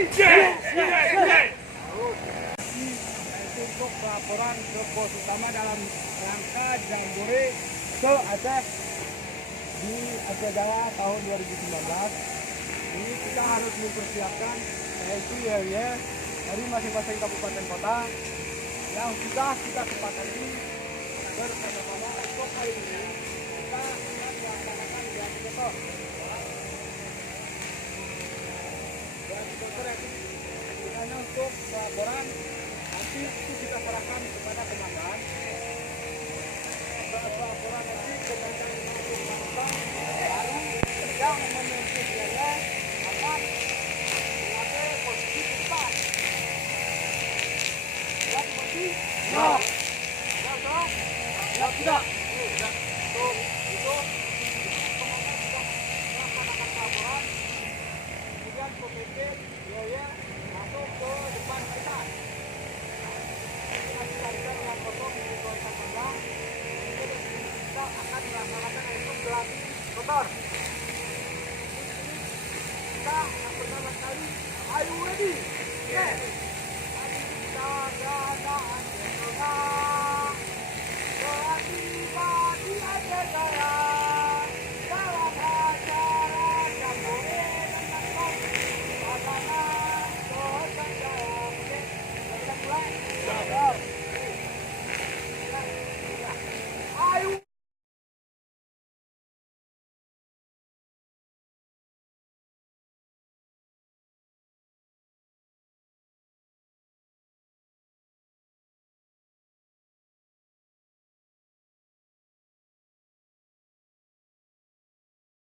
Untuk laporan ke pos utama dalam rangka Jambore ke Aceh di Aceh Jawa tahun 2019. Ini kita harus mempersiapkan yaitu dari masing-masing kabupaten kota yang sudah kita sepakati bersama-sama untuk kali ini kita akan melaksanakan geladi kotor. Geladi kotor yang gunanya untuk pelaporan nanti itu kita serahkan kepada komandan. Saat pelaporan nanti komandan langsung melakukan baru yang memimpin dia akan mengambil posisi tepat. Siap posisi? Siap. Siap dong? Siap tidak? Siap. Itu komandan sudah melaksanakan pelaporan. Kemudian pemimpin dia masuk ke depan kita. Kita dengan kosong di kawasan Pandang. Kita akan melaksanakan yaitu geladi kotor. Kita akan pertama kali, are you ready? Yes.